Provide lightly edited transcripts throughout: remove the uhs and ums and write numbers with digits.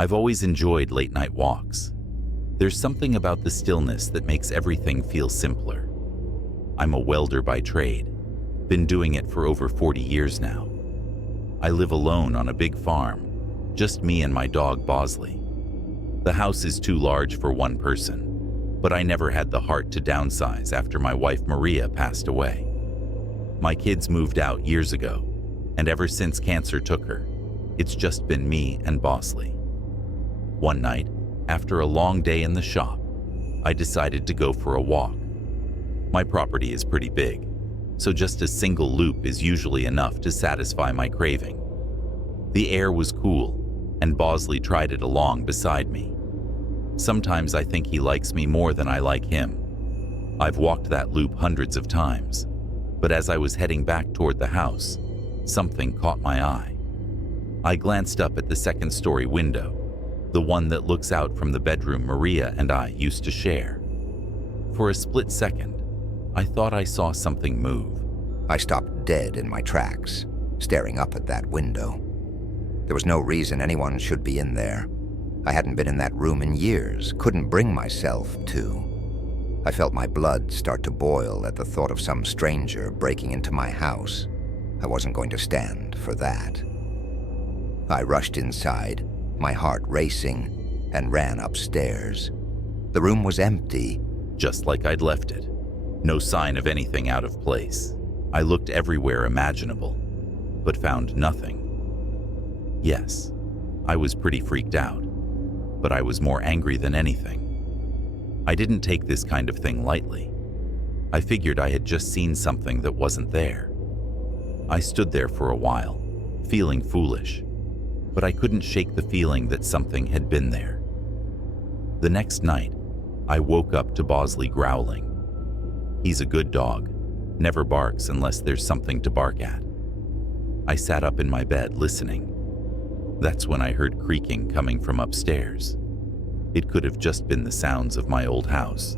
I've always enjoyed late-night walks. There's something about the stillness that makes everything feel simpler. I'm a welder by trade, been doing it for over 40 years now. I live alone on a big farm, just me and my dog Bosley. The house is too large for one person, but I never had the heart to downsize after my wife Maria passed away. My kids moved out years ago, and ever since cancer took her, it's just been me and Bosley. One night, after a long day in the shop, I decided to go for a walk. My property is pretty big, so just a single loop is usually enough to satisfy my craving. The air was cool, and Bosley tried it along beside me. Sometimes I think he likes me more than I like him. I've walked that loop hundreds of times, but as I was heading back toward the house, something caught my eye. I glanced up at the second-story window, the one that looks out from the bedroom Maria and I used to share. For a split second, I thought I saw something move. I stopped dead in my tracks, staring up at that window. There was no reason anyone should be in there. I hadn't been in that room in years, couldn't bring myself to. I felt my blood start to boil at the thought of some stranger breaking into my house. I wasn't going to stand for that. I rushed inside, my heart racing, and ran upstairs. The room was empty. Just like I'd left it. No sign of anything out of place. I looked everywhere imaginable, but found nothing. Yes, I was pretty freaked out, but I was more angry than anything. I didn't take this kind of thing lightly. I figured I had just seen something that wasn't there. I stood there for a while, feeling foolish, but I couldn't shake the feeling that something had been there. The next night, I woke up to Bosley growling. He's a good dog, never barks unless there's something to bark at. I sat up in my bed listening. That's when I heard creaking coming from upstairs. It could have just been the sounds of my old house,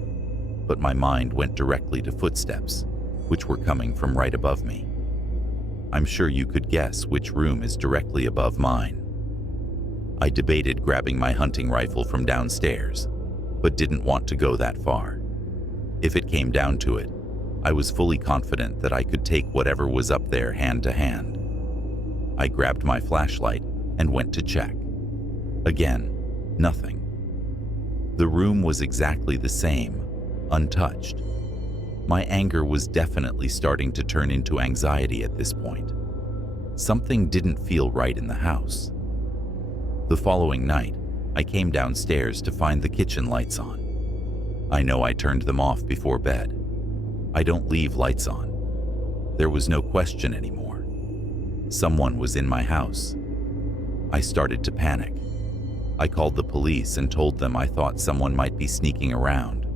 but my mind went directly to footsteps, which were coming from right above me. I'm sure you could guess which room is directly above mine. I debated grabbing my hunting rifle from downstairs, but didn't want to go that far. If it came down to it, I was fully confident that I could take whatever was up there hand to hand. I grabbed my flashlight and went to check. Again, nothing. The room was exactly the same, untouched. My anger was definitely starting to turn into anxiety at this point. Something didn't feel right in the house. The following night, I came downstairs to find the kitchen lights on. I know I turned them off before bed. I don't leave lights on. There was no question anymore. Someone was in my house. I started to panic. I called the police and told them I thought someone might be sneaking around.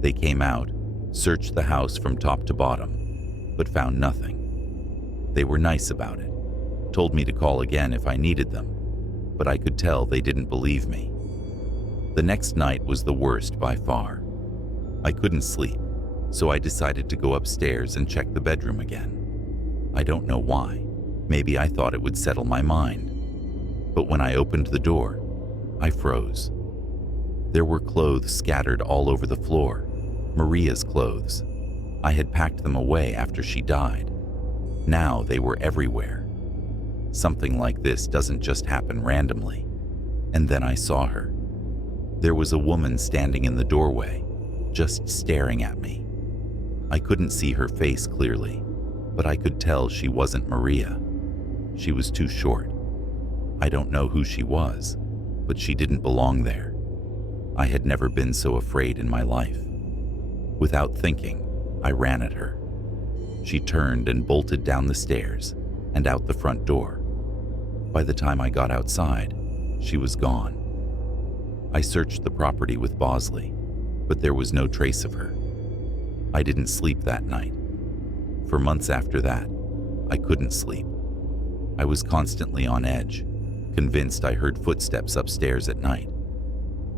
They came out, searched the house from top to bottom, but found nothing. They were nice about it, told me to call again if I needed them, but I could tell they didn't believe me. The next night was the worst by far. I couldn't sleep, so I decided to go upstairs and check the bedroom again. I don't know why. Maybe I thought it would settle my mind. But when I opened the door, I froze. There were clothes scattered all over the floor, Maria's clothes. I had packed them away after she died. Now they were everywhere. Something like this doesn't just happen randomly. And then I saw her. There was a woman standing in the doorway, just staring at me. I couldn't see her face clearly, but I could tell she wasn't Maria. She was too short. I don't know who she was, but she didn't belong there. I had never been so afraid in my life. Without thinking, I ran at her. She turned and bolted down the stairs and out the front door. By the time I got outside, she was gone. I searched the property with Bosley, but there was no trace of her. I didn't sleep that night. For months after that, I couldn't sleep. I was constantly on edge, convinced I heard footsteps upstairs at night.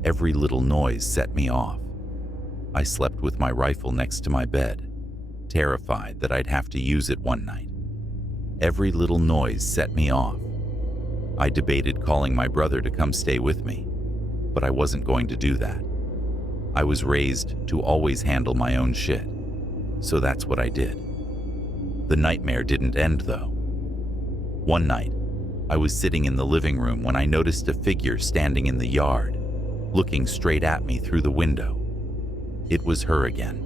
Every little noise set me off. I slept with my rifle next to my bed, terrified that I'd have to use it one night. Every little noise set me off. I debated calling my brother to come stay with me, but I wasn't going to do that. I was raised to always handle my own shit, so that's what I did. The nightmare didn't end, though. One night, I was sitting in the living room when I noticed a figure standing in the yard, looking straight at me through the window. It was her again.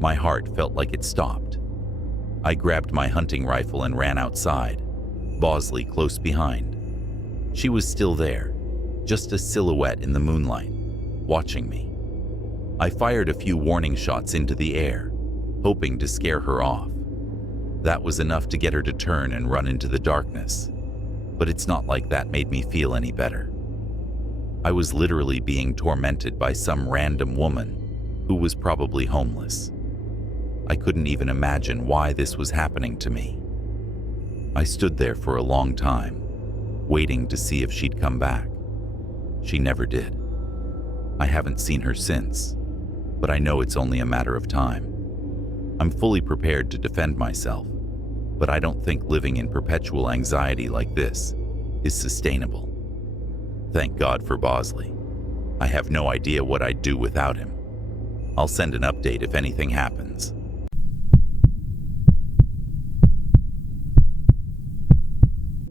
My heart felt like it stopped. I grabbed my hunting rifle and ran outside, Bosley close behind. She was still there, just a silhouette in the moonlight, watching me. I fired a few warning shots into the air, hoping to scare her off. That was enough to get her to turn and run into the darkness, but it's not like that made me feel any better. I was literally being tormented by some random woman who was probably homeless. I couldn't even imagine why this was happening to me. I stood there for a long time, waiting to see if she'd come back. She never did. I haven't seen her since, but I know it's only a matter of time. I'm fully prepared to defend myself, but I don't think living in perpetual anxiety like this is sustainable. Thank God for Bosley. I have no idea what I'd do without him. I'll send an update if anything happens.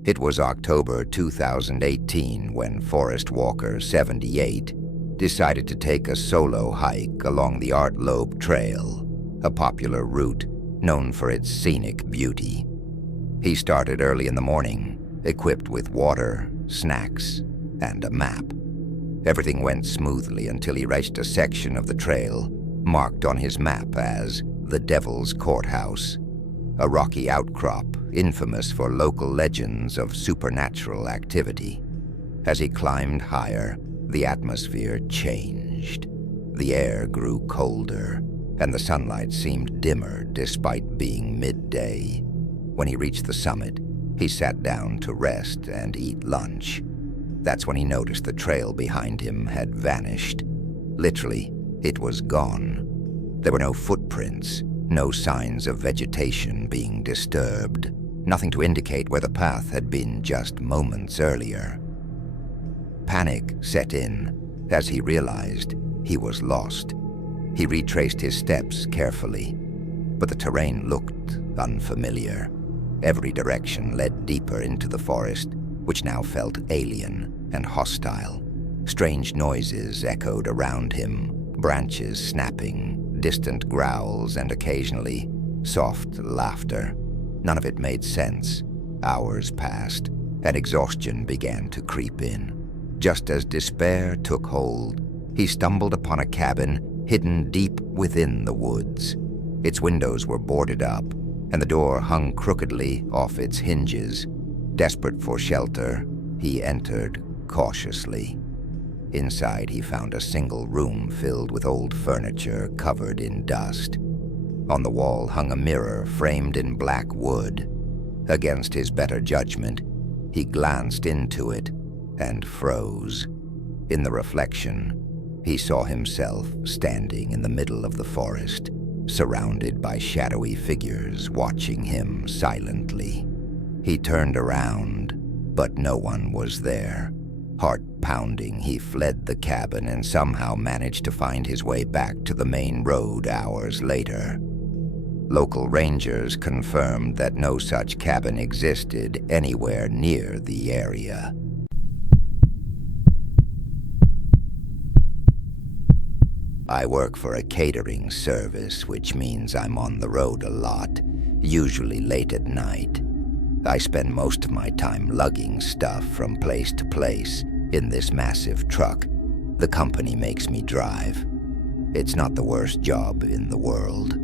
It was October 2018 when Forest Walker 78 decided to take a solo hike along the Art Loeb Trail, a popular route known for its scenic beauty. He started early in the morning, equipped with water, snacks, and a map. Everything went smoothly until he reached a section of the trail marked on his map as the Devil's Courthouse, a rocky outcrop infamous for local legends of supernatural activity. As he climbed higher, the atmosphere changed. The air grew colder, and the sunlight seemed dimmer despite being midday. When he reached the summit, he sat down to rest and eat lunch. That's when he noticed the trail behind him had vanished. Literally, it was gone. There were no footprints, no signs of vegetation being disturbed, nothing to indicate where the path had been just moments earlier. Panic set in as he realized he was lost. He retraced his steps carefully, but the terrain looked unfamiliar. Every direction led deeper into the forest, which now felt alien and hostile. Strange noises echoed around him, branches snapping, distant growls, and occasionally soft laughter. None of it made sense. Hours passed, and exhaustion began to creep in. Just as despair took hold, he stumbled upon a cabin hidden deep within the woods. Its windows were boarded up, and the door hung crookedly off its hinges. Desperate for shelter, he entered cautiously. Inside, he found a single room filled with old furniture covered in dust. On the wall hung a mirror framed in black wood. Against his better judgment, he glanced into it and froze. In the reflection, he saw himself standing in the middle of the forest, surrounded by shadowy figures watching him silently. He turned around, but no one was there. Heart pounding, he fled the cabin and somehow managed to find his way back to the main road hours later. Local rangers confirmed that no such cabin existed anywhere near the area. I work for a catering service, which means I'm on the road a lot, usually late at night. I spend most of my time lugging stuff from place to place in this massive truck the company makes me drive. It's not the worst job in the world,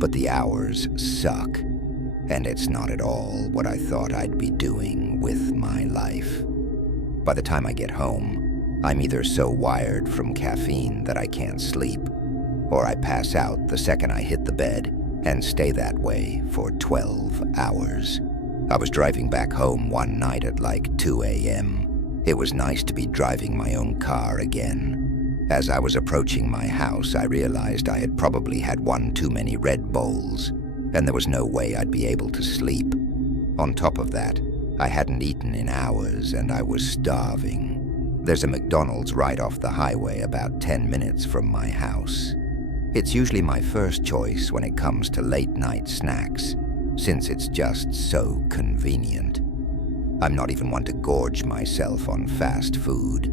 but the hours suck, and it's not at all what I thought I'd be doing with my life. By the time I get home, I'm either so wired from caffeine that I can't sleep, or I pass out the second I hit the bed and stay that way for 12 hours. I was driving back home one night at like 2 a.m. It was nice to be driving my own car again. As I was approaching my house, I realized I had probably had one too many Red Bulls, and there was no way I'd be able to sleep. On top of that, I hadn't eaten in hours and I was starving. There's a McDonald's right off the highway about 10 minutes from my house. It's usually my first choice when it comes to late-night snacks, since it's just so convenient. I'm not even one to gorge myself on fast food.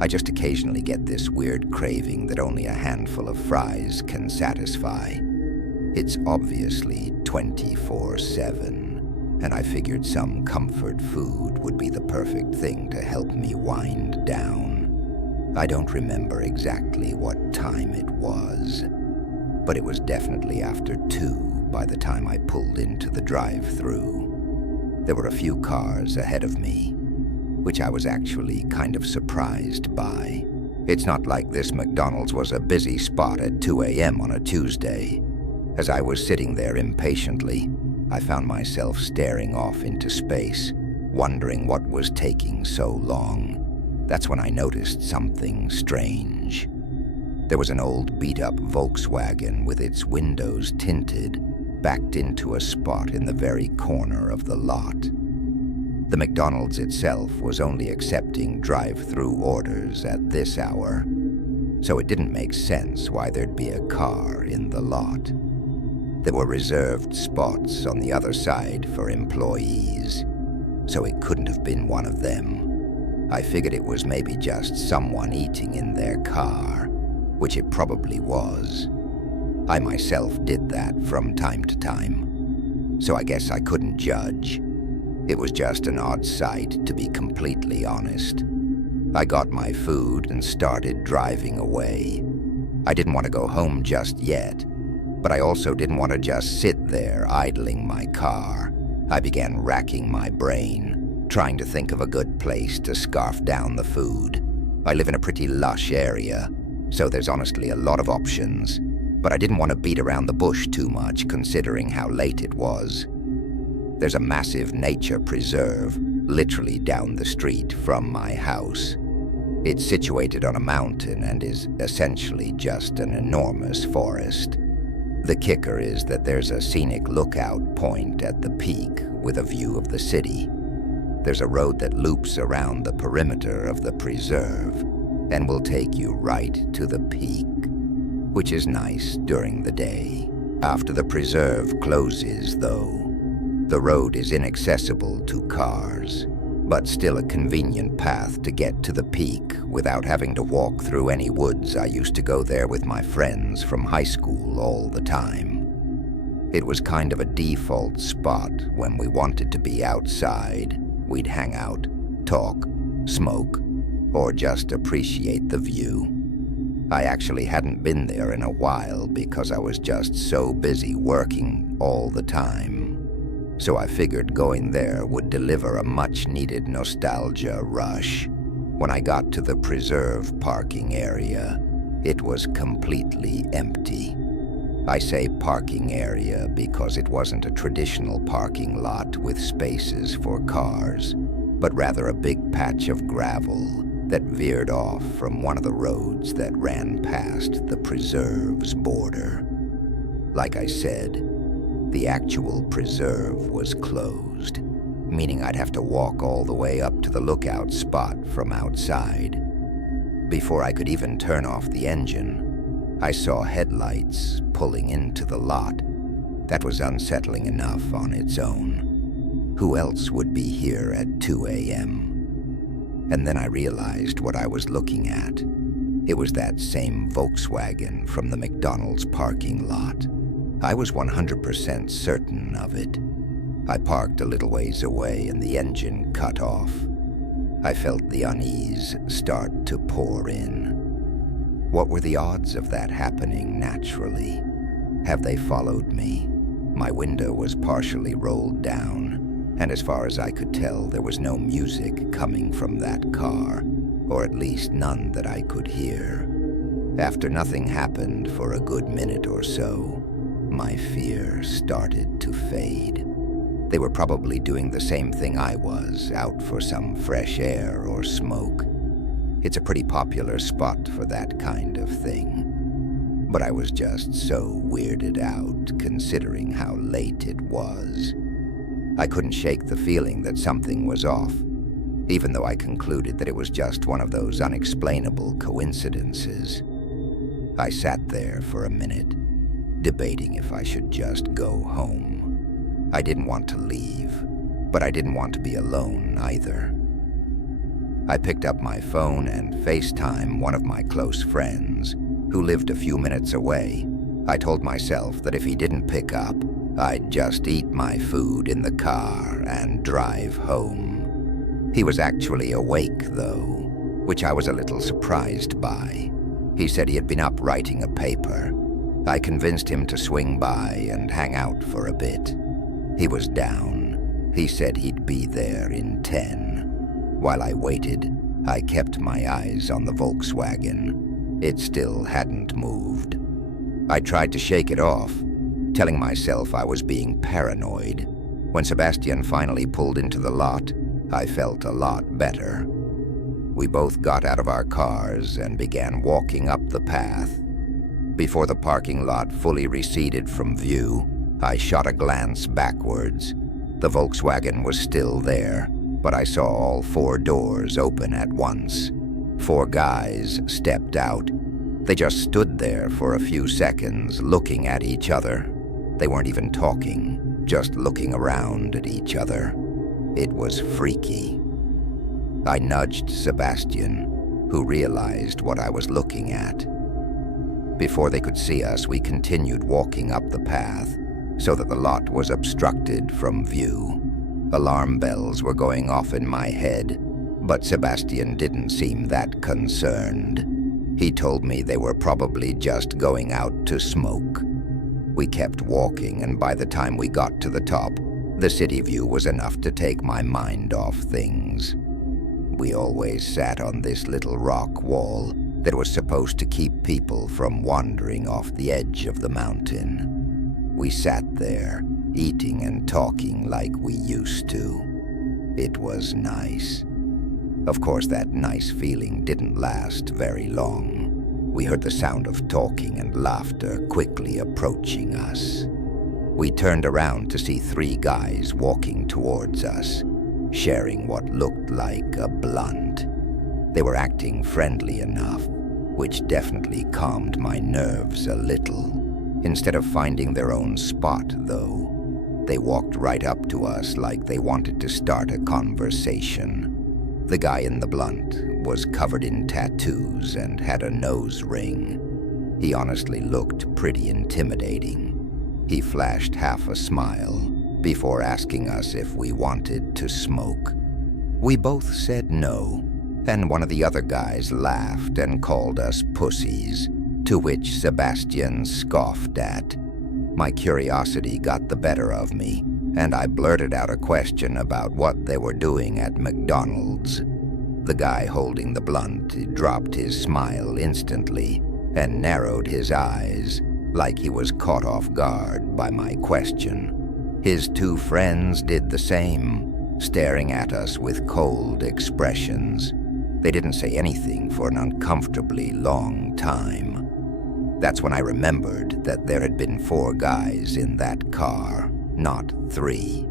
I just occasionally get this weird craving that only a handful of fries can satisfy. It's obviously 24/7, and I figured some comfort food would be the perfect thing to help me wind down. I don't remember exactly what time it was, but it was definitely after 2 by the time I pulled into the drive-thru. There were a few cars ahead of me, which I was actually kind of surprised by. It's not like this McDonald's was a busy spot at 2 a.m. on a Tuesday. As I was sitting there impatiently, I found myself staring off into space, wondering what was taking so long. That's when I noticed something strange. There was an old beat-up Volkswagen with its windows tinted, backed into a spot in the very corner of the lot. The McDonald's itself was only accepting drive-thru orders at this hour, so it didn't make sense why there'd be a car in the lot. There were reserved spots on the other side for employees, so it couldn't have been one of them. I figured it was maybe just someone eating in their car, which it probably was. I myself did that from time to time, so I guess I couldn't judge. It was just an odd sight, to be completely honest. I got my food and started driving away. I didn't want to go home just yet, but I also didn't want to just sit there idling my car. I began racking my brain, trying to think of a good place to scarf down the food. I live in a pretty lush area, so there's honestly a lot of options, but I didn't want to beat around the bush too much considering how late it was. There's a massive nature preserve literally down the street from my house. It's situated on a mountain and is essentially just an enormous forest. The kicker is that there's a scenic lookout point at the peak with a view of the city. There's a road that loops around the perimeter of the preserve and will take you right to the peak, which is nice during the day. After the preserve closes, though, the road is inaccessible to cars, but still a convenient path to get to the peak without having to walk through any woods. I used to go there with my friends from high school all the time. It was kind of a default spot when we wanted to be outside. We'd hang out, talk, smoke, or just appreciate the view. I actually hadn't been there in a while because I was just so busy working all the time. So I figured going there would deliver a much-needed nostalgia rush. When I got to the preserve parking area, it was completely empty. I say parking area because it wasn't a traditional parking lot with spaces for cars, but rather a big patch of gravel that veered off from one of the roads that ran past the preserve's border. Like I said, the actual preserve was closed, meaning I'd have to walk all the way up to the lookout spot from outside. Before I could even turn off the engine, I saw headlights pulling into the lot. That was unsettling enough on its own. Who else would be here at 2 a.m.? And then I realized what I was looking at. It was that same Volkswagen from the McDonald's parking lot. I was 100% certain of it. I parked a little ways away and the engine cut off. I felt the unease start to pour in. What were the odds of that happening naturally? Have they followed me? My window was partially rolled down, and as far as I could tell, there was no music coming from that car, or at least none that I could hear. After nothing happened for a good minute or so, my fear started to fade. They were probably doing the same thing I was, out for some fresh air or smoke. It's a pretty popular spot for that kind of thing. But I was just so weirded out considering how late it was. I couldn't shake the feeling that something was off, even though I concluded that it was just one of those unexplainable coincidences. I sat there for a minute, debating if I should just go home. I didn't want to leave, but I didn't want to be alone either. I picked up my phone and FaceTimed one of my close friends, who lived a few minutes away. I told myself that if he didn't pick up, I'd just eat my food in the car and drive home. He was actually awake, though, which I was a little surprised by. He said he had been up writing a paper. I convinced him to swing by and hang out for a bit. He was down. He said he'd be there in 10. While I waited, I kept my eyes on the Volkswagen. It still hadn't moved. I tried to shake it off, telling myself I was being paranoid. When Sebastian finally pulled into the lot, I felt a lot better. We both got out of our cars and began walking up the path. Before the parking lot fully receded from view, I shot a glance backwards. The Volkswagen was still there, but I saw all 4 doors open at once. 4 guys stepped out. They just stood there for a few seconds, looking at each other. They weren't even talking, just looking around at each other. It was freaky. I nudged Sebastian, who realized what I was looking at. Before they could see us, we continued walking up the path so that the lot was obstructed from view. Alarm bells were going off in my head, but Sebastian didn't seem that concerned. He told me they were probably just going out to smoke. We kept walking, and by the time we got to the top, the city view was enough to take my mind off things. We always sat on this little rock wall that was supposed to keep people from wandering off the edge of the mountain. We sat there, eating and talking like we used to. It was nice. Of course, that nice feeling didn't last very long. We heard the sound of talking and laughter quickly approaching us. We turned around to see 3 guys walking towards us, sharing what looked like a blunt. They were acting friendly enough, which definitely calmed my nerves a little. Instead of finding their own spot, though, they walked right up to us like they wanted to start a conversation. The guy in the blunt was covered in tattoos and had a nose ring. He honestly looked pretty intimidating. He flashed half a smile before asking us if we wanted to smoke. We both said no, and one of the other guys laughed and called us pussies, to which Sebastian scoffed at. My curiosity got the better of me, and I blurted out a question about what they were doing at McDonald's. The guy holding the blunt dropped his smile instantly and narrowed his eyes like he was caught off guard by my question. His 2 friends did the same, staring at us with cold expressions. They didn't say anything for an uncomfortably long time. That's when I remembered that there had been 4 guys in that car, not 3.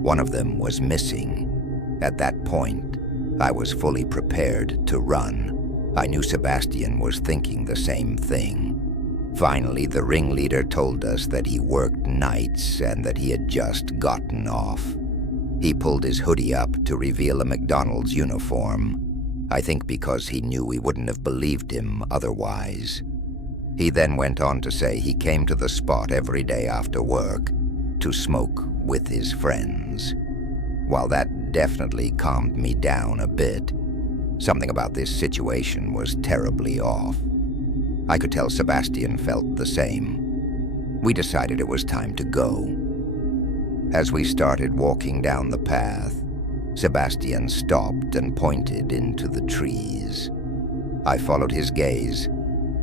One of them was missing. At that point, I was fully prepared to run. I knew Sebastian was thinking the same thing. Finally, the ringleader told us that he worked nights and that he had just gotten off. He pulled his hoodie up to reveal a McDonald's uniform, I think because he knew we wouldn't have believed him otherwise. He then went on to say he came to the spot every day after work to smoke with his friends. While that definitely calmed me down a bit, something about this situation was terribly off. I could tell Sebastian felt the same. We decided it was time to go. As we started walking down the path, Sebastian stopped and pointed into the trees. I followed his gaze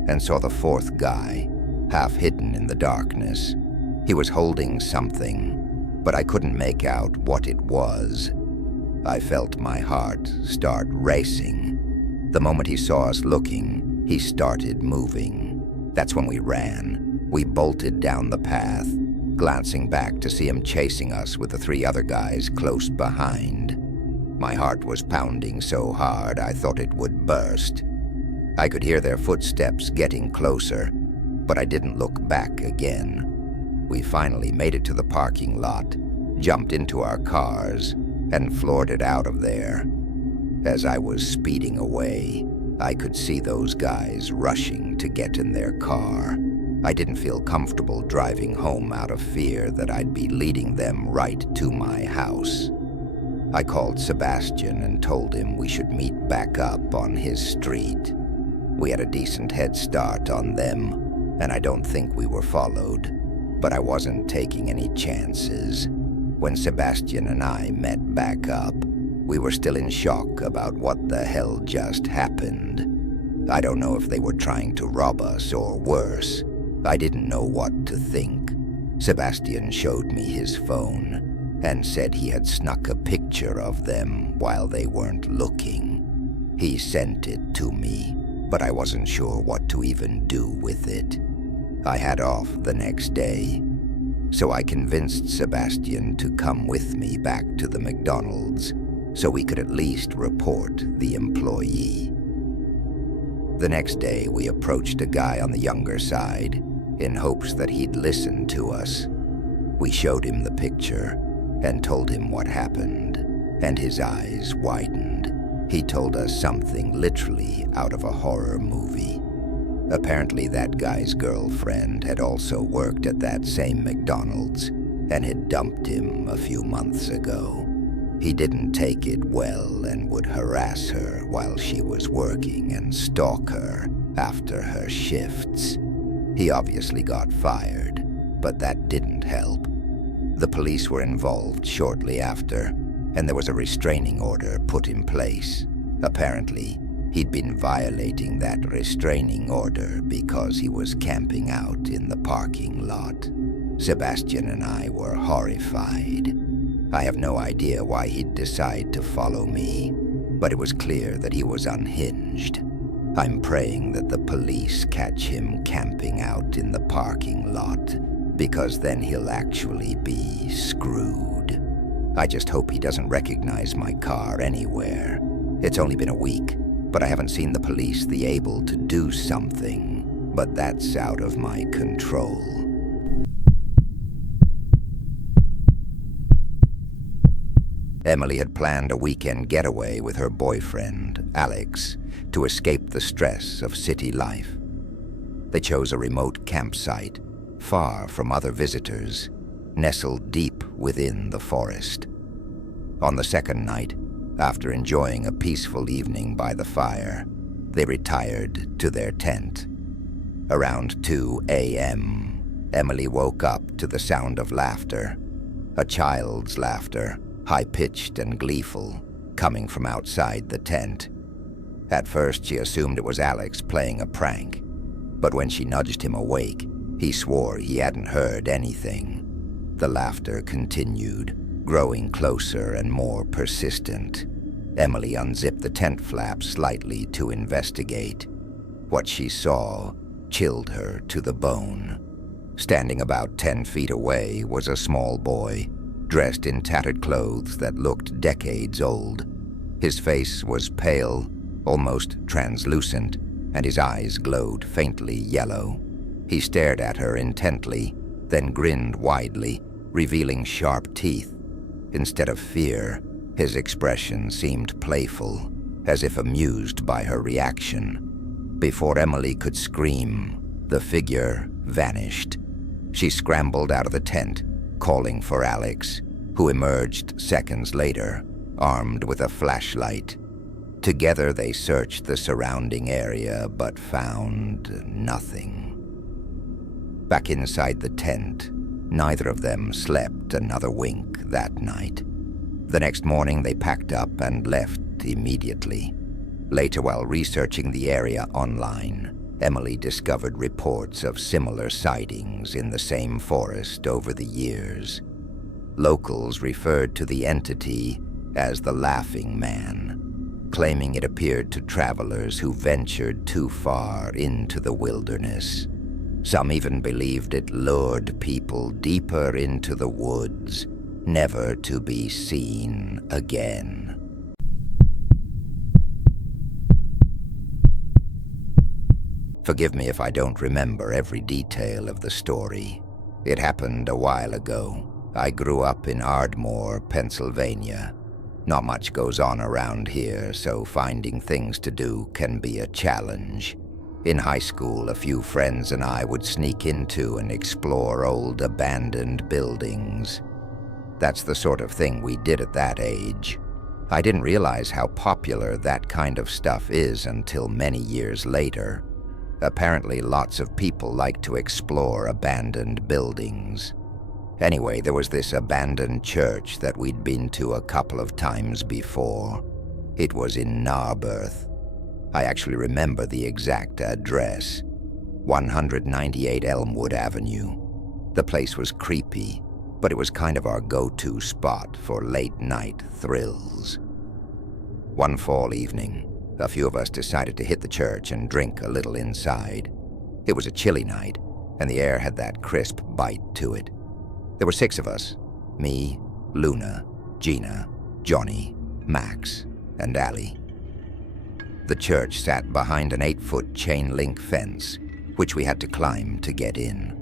and saw the 4th guy, half hidden in the darkness. He was holding something, but I couldn't make out what it was. I felt my heart start racing. The moment he saw us looking, he started moving. That's when we ran. We bolted down the path, glancing back to see him chasing us with the 3 other guys close behind. My heart was pounding so hard I thought it would burst. I could hear their footsteps getting closer, but I didn't look back again. We finally made it to the parking lot, jumped into our cars, and floored it out of there. As I was speeding away, I could see those guys rushing to get in their car. I didn't feel comfortable driving home out of fear that I'd be leading them right to my house. I called Sebastian and told him we should meet back up on his street. We had a decent head start on them, and I don't think we were followed, but I wasn't taking any chances. When Sebastian and I met back up, we were still in shock about what the hell just happened. I don't know if they were trying to rob us or worse. I didn't know what to think. Sebastian showed me his phone and said he had snuck a picture of them while they weren't looking. He sent it to me, but I wasn't sure what to even do with it. I had off the next day, so I convinced Sebastian to come with me back to the McDonald's so we could at least report the employee. The next day, we approached a guy on the younger side in hopes that he'd listen to us. We showed him the picture and told him what happened, and his eyes widened. He told us something literally out of a horror movie. Apparently that guy's girlfriend had also worked at that same McDonald's and had dumped him a few months ago. He didn't take it well and would harass her while she was working and stalk her after her shifts. He obviously got fired, but that didn't help. The police were involved shortly after, and there was a restraining order put in place. Apparently, he'd been violating that restraining order because he was camping out in the parking lot. Sebastian and I were horrified. I have no idea why he'd decide to follow me, but it was clear that he was unhinged. I'm praying that the police catch him camping out in the parking lot, because then he'll actually be screwed. I just hope he doesn't recognize my car anywhere. It's only been a week, but I haven't seen the police able to do something, but that's out of my control. Emily had planned a weekend getaway with her boyfriend, Alex, to escape the stress of city life. They chose a remote campsite, far from other visitors, nestled deep within the forest. On the second night, after enjoying a peaceful evening by the fire, they retired to their tent. Around 2 a.m., Emily woke up to the sound of laughter, a child's laughter, high-pitched and gleeful, coming from outside the tent. At first, she assumed it was Alex playing a prank, but when she nudged him awake, he swore he hadn't heard anything. The laughter continued, growing closer and more persistent. Emily unzipped the tent flap slightly to investigate. What she saw chilled her to the bone. Standing about 10 feet away was a small boy, dressed in tattered clothes that looked decades old. His face was pale, almost translucent, and his eyes glowed faintly yellow. He stared at her intently, then grinned widely, revealing sharp teeth. Instead of fear, his expression seemed playful, as if amused by her reaction. Before Emily could scream, the figure vanished. She scrambled out of the tent, calling for Alex, who emerged seconds later, armed with a flashlight. Together they searched the surrounding area but found nothing. Back inside the tent, neither of them slept another wink that night. The next morning they packed up and left immediately. Later, while researching the area online, Emily discovered reports of similar sightings in the same forest over the years. Locals referred to the entity as the Laughing Man, claiming it appeared to travelers who ventured too far into the wilderness. Some even believed it lured people deeper into the woods, never to be seen again. Forgive me if I don't remember every detail of the story. It happened a while ago. I grew up in Ardmore, Pennsylvania. Not much goes on around here, so finding things to do can be a challenge. In high school, a few friends and I would sneak into and explore old abandoned buildings. That's the sort of thing we did at that age. I didn't realize how popular that kind of stuff is until many years later. Apparently, lots of people like to explore abandoned buildings. Anyway, there was this abandoned church that we'd been to a couple of times before. It was in Narberth. I actually remember the exact address. 198 Elmwood Avenue. The place was creepy, but it was kind of our go-to spot for late-night thrills. One fall evening, a few of us decided to hit the church and drink a little inside. It was a chilly night, and the air had that crisp bite to it. There were 6 of us: me, Luna, Gina, Johnny, Max, and Allie. The church sat behind an 8-foot chain-link fence, which we had to climb to get in.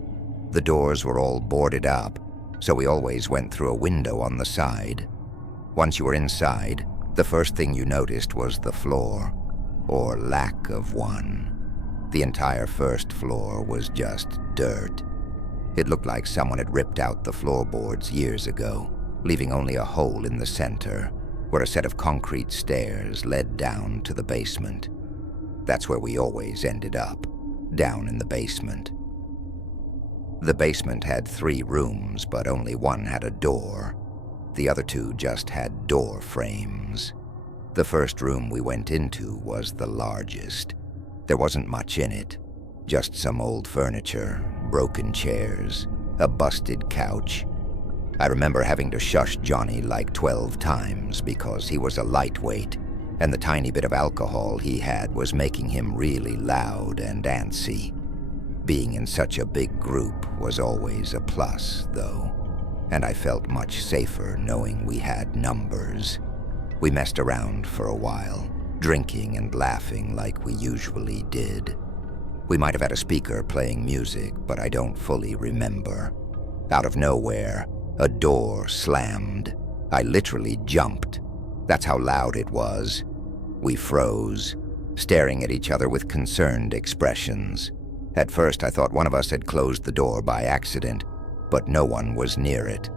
The doors were all boarded up, so we always went through a window on the side. Once you were inside, the first thing you noticed was the floor, or lack of one. The entire first floor was just dirt. It looked like someone had ripped out the floorboards years ago, leaving only a hole in the center, where a set of concrete stairs led down to the basement. That's where we always ended up, down in the basement. The basement had 3 rooms, but only one had a door. The other 2 just had door frames. The first room we went into was the largest. There wasn't much in it, just some old furniture, broken chairs, a busted couch. I remember having to shush Johnny like 12 times because he was a lightweight, and the tiny bit of alcohol he had was making him really loud and antsy. Being in such a big group was always a plus, though, and I felt much safer knowing we had numbers. We messed around for a while, drinking and laughing like we usually did. We might have had a speaker playing music, but I don't fully remember. Out of nowhere, a door slammed. I literally jumped. That's how loud it was. We froze, staring at each other with concerned expressions. At first, I thought one of us had closed the door by accident, but no one was near it.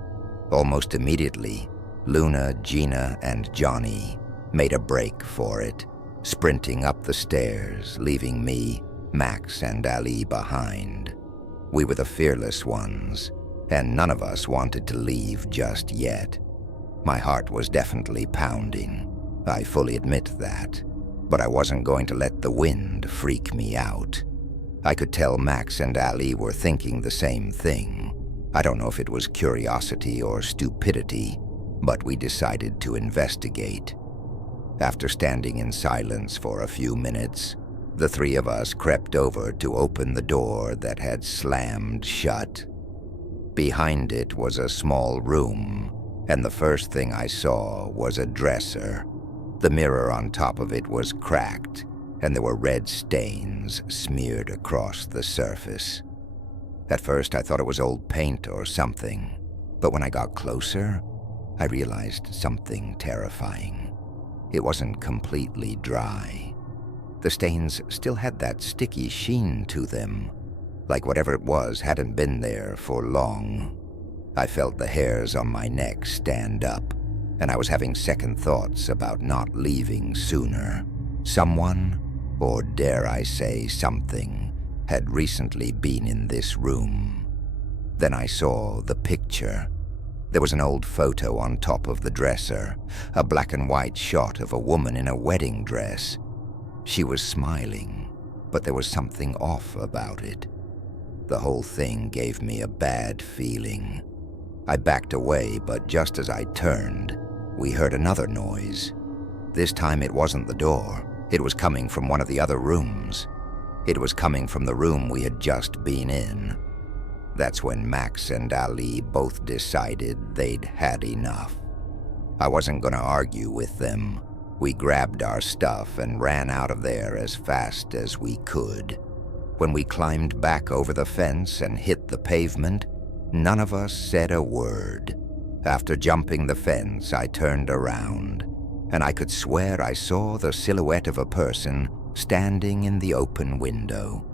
Almost immediately, Luna, Gina, and Johnny made a break for it, sprinting up the stairs, leaving me, Max, and Ali behind. We were the fearless ones, and none of us wanted to leave just yet. My heart was definitely pounding. I fully admit that, but I wasn't going to let the wind freak me out. I could tell Max and Ali were thinking the same thing. I don't know if it was curiosity or stupidity, but we decided to investigate. After standing in silence for a few minutes, the 3 of us crept over to open the door that had slammed shut. Behind it was a small room, and the first thing I saw was a dresser. The mirror on top of it was cracked, and there were red stains smeared across the surface. At first, I thought it was old paint or something, but when I got closer, I realized something terrifying. It wasn't completely dry. The stains still had that sticky sheen to them, like whatever it was hadn't been there for long. I felt the hairs on my neck stand up, and I was having second thoughts about not leaving sooner. Someone, or dare I say something, had recently been in this room. Then I saw the picture. There was an old photo on top of the dresser, a black and white shot of a woman in a wedding dress. She was smiling, but there was something off about it. The whole thing gave me a bad feeling. I backed away, but just as I turned, we heard another noise. This time it wasn't the door. It was coming from one of the other rooms. It was coming from the room we had just been in. That's when Max and Ali both decided they'd had enough. I wasn't going to argue with them. We grabbed our stuff and ran out of there as fast as we could. When we climbed back over the fence and hit the pavement, none of us said a word. After jumping the fence, I turned around, and I could swear I saw the silhouette of a person standing in the open window.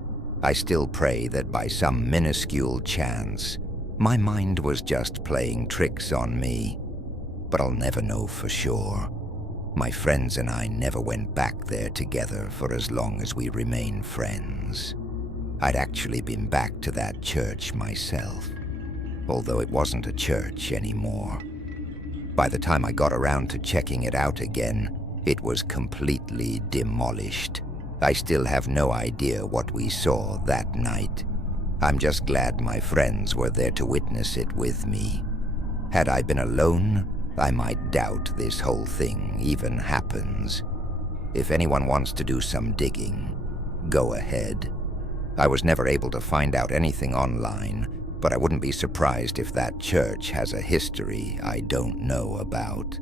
I still pray that by some minuscule chance, my mind was just playing tricks on me, but I'll never know for sure. My friends and I never went back there together for as long as we remained friends. I'd actually been back to that church myself, although it wasn't a church anymore. By the time I got around to checking it out again, it was completely demolished. I still have no idea what we saw that night. I'm just glad my friends were there to witness it with me. Had I been alone, I might doubt this whole thing even happens. If anyone wants to do some digging, go ahead. I was never able to find out anything online, but I wouldn't be surprised if that church has a history I don't know about.